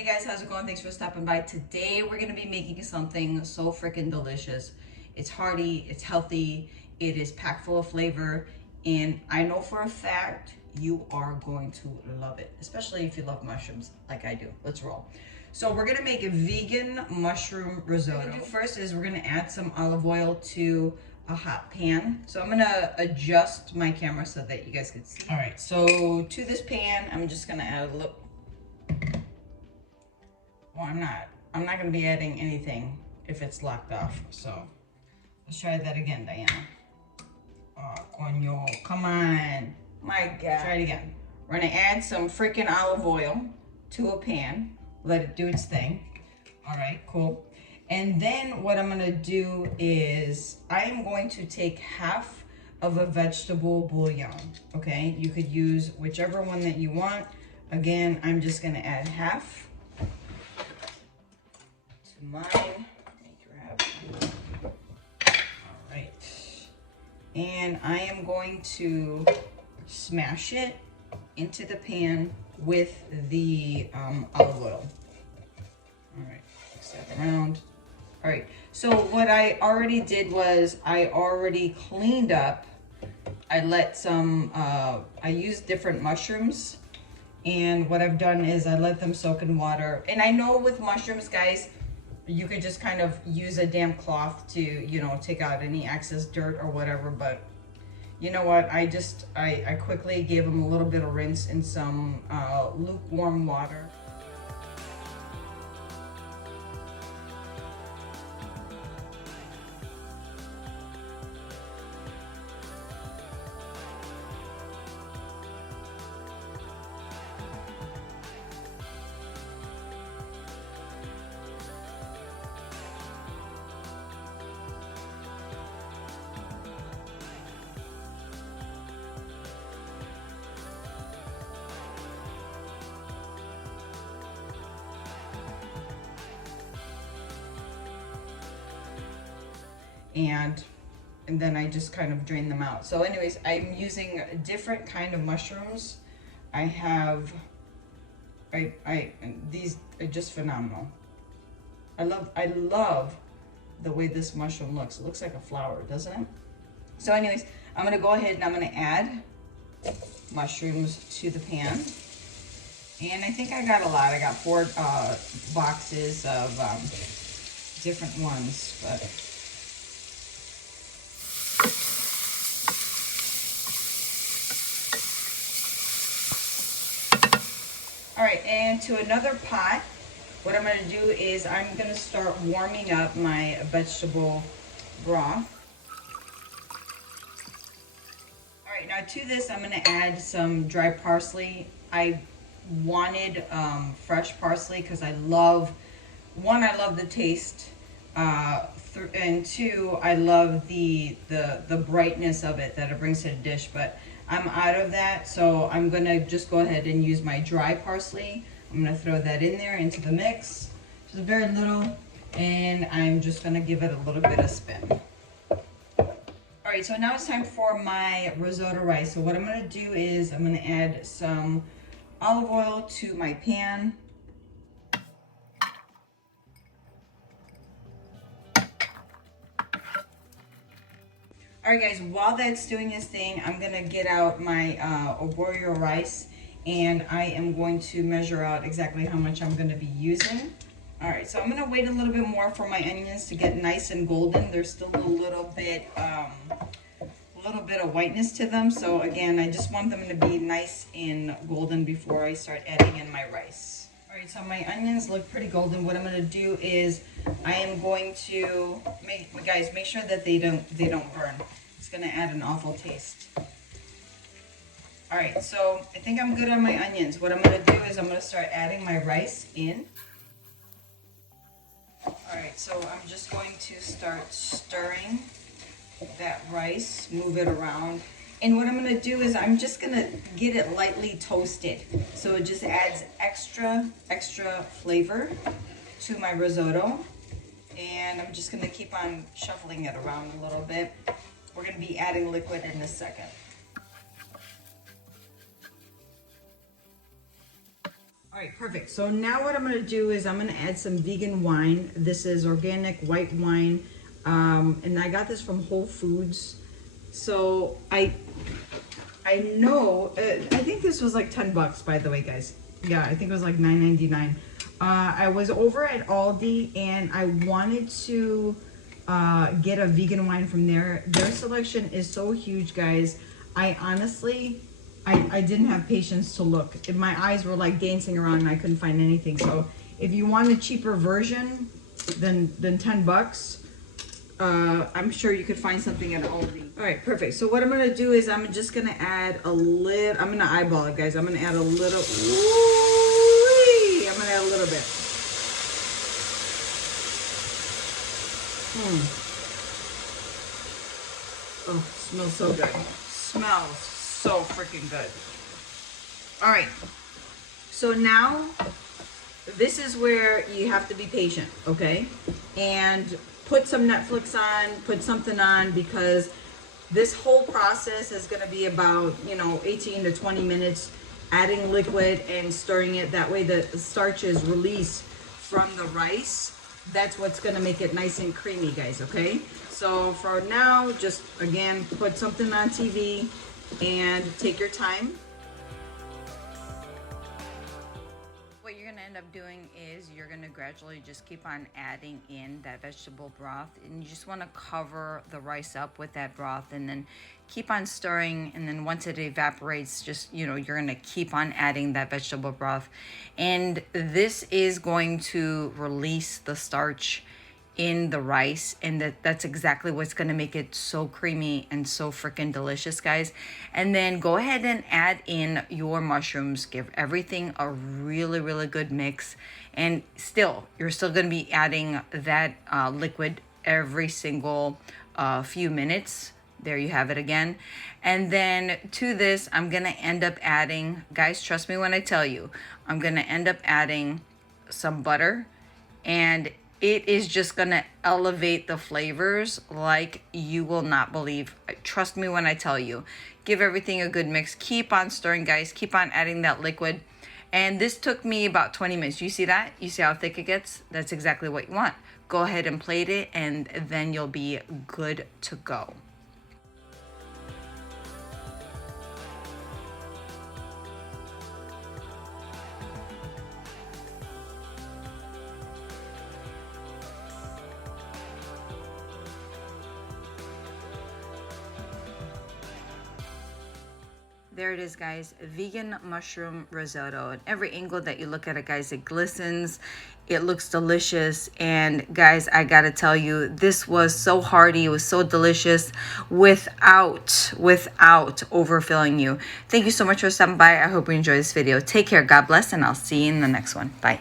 Hey guys, how's it going? Thanks for stopping by. Today we're gonna be making something so freaking delicious. It's hearty, it's healthy, it is packed full of flavor, and I know for a fact you are going to love it, especially if you love mushrooms like I do. Let's roll. So we're gonna make a vegan mushroom risotto. What we're gonna do first is we're gonna add some olive oil to a hot pan. So I'm gonna adjust my camera so that you guys can see. All right, so to this pan, I'm just gonna add a little. Well, I'm not gonna be adding anything if it's locked off. So let's try that again, Diana. Oh, coño, come on. My God. Try it again. We're gonna add some freaking olive oil to a pan. Let it do its thing. All right, cool. And then what I'm gonna do is I am going to take half of a vegetable bouillon, okay? You could use whichever one that you want. Again, I'm just gonna add half to mine. Make your half. All right. And I am going to smash it into the pan with the olive oil. All right, mix that around. All right, so what I already did was I already cleaned up. I let some, I used different mushrooms, and what I've done is I let them soak in water. And I know with mushrooms, guys, you could just kind of use a damp cloth to, you know, take out any excess dirt or whatever, but you know what, I quickly gave them a little bit of rinse in some lukewarm water. And then I just kind of drain them out. So anyways, I'm using a different kind of mushrooms. I have, these are just phenomenal. I love the way this mushroom looks. It looks like a flower, doesn't it? So anyways, I'm gonna go ahead and I'm gonna add mushrooms to the pan. And I think I got a lot. I got 4 boxes of different ones, but all right, and to another pot, what I'm gonna do is I'm gonna start warming up my vegetable broth. All right, now to this, I'm gonna add some dry parsley. I wanted fresh parsley because I love, one, I love the taste, and 2, I love the brightness of it that it brings to the dish, but I'm out of that, so I'm gonna just go ahead and use my dry parsley. I'm gonna throw that in there into the mix, just very little, and I'm just gonna give it a little bit of spin. All right, so now it's time for my risotto rice. So what I'm gonna do is I'm gonna add some olive oil to my pan. All right, guys, while that's doing this thing, I'm gonna get out my arborio rice, and I am going to measure out exactly how much I'm gonna be using. All right, so I'm gonna wait a little bit more for my onions to get nice and golden. There's still a little bit of whiteness to them. So again, I just want them to be nice and golden before I start adding in my rice. All right, so my onions look pretty golden. What I'm gonna do is I am going to make sure that they don't burn. It's gonna add an awful taste. All right, so I think I'm good on my onions. What I'm gonna do is I'm gonna start adding my rice in. All right, so I'm just going to start stirring that rice, move it around. And what I'm gonna do is I'm just gonna get it lightly toasted. So it just adds extra flavor to my risotto. And I'm just gonna keep on shuffling it around a little bit. We're gonna be adding liquid in a second. All right, perfect. So now what I'm gonna do is I'm gonna add some vegan wine. This is organic white wine. And I got this from Whole Foods. So I know, I think this was like 10 bucks, by the way, guys. Yeah, I think it was like $9.99. I was over at Aldi and I wanted to get a vegan wine from there. Their selection is so huge, guys. I honestly, I didn't have patience to look. My eyes were like dancing around and I couldn't find anything. So if you want a cheaper version than 10 bucks, I'm sure you could find something at Aldi. All right, perfect. So what I'm gonna do is I'm just gonna add a little, I'm gonna eyeball it, guys. I'm gonna add a little, ooh-wee. I'm gonna add a little bit. Oh, smells so good. Smells so freaking good. All right, so now this is where you have to be patient, okay? And put some Netflix on, put something on, because this whole process is gonna be about, 18 to 20 minutes, adding liquid and stirring it. That way the starch is released from the rice. That's what's gonna make it nice and creamy, guys, okay? So for now, just again, put something on TV and take your time. What you're gonna end up doing is you're gonna gradually just keep on adding in that vegetable broth, and you just wanna cover the rice up with that broth and then keep on stirring. And then once it evaporates, just, you're gonna keep on adding that vegetable broth. And this is going to release the starch in the rice, and that's exactly what's going to make it so creamy and so freaking delicious, guys. And then go ahead and add in your mushrooms, give everything a really good mix, and you're still going to be adding that liquid every single few minutes. There you have it again. And then to this, I'm going to end up adding, guys, trust me when I tell you, I'm going to end up adding some butter, and it is just going to elevate the flavors like you will not believe. Trust me when I tell you. Give everything a good mix. Keep on stirring, guys. Keep on adding that liquid. And this took me about 20 minutes. You see that? You see how thick it gets? That's exactly what you want. Go ahead and plate it, and then you'll be good to go. There it is, guys. Vegan mushroom risotto. And every angle that you look at it, guys, it glistens. It looks delicious. And guys, I gotta tell you, this was so hearty. It was so delicious without overfilling you. Thank you so much for stopping by. I hope you enjoyed this video. Take care. God bless, and I'll see you in the next one. Bye.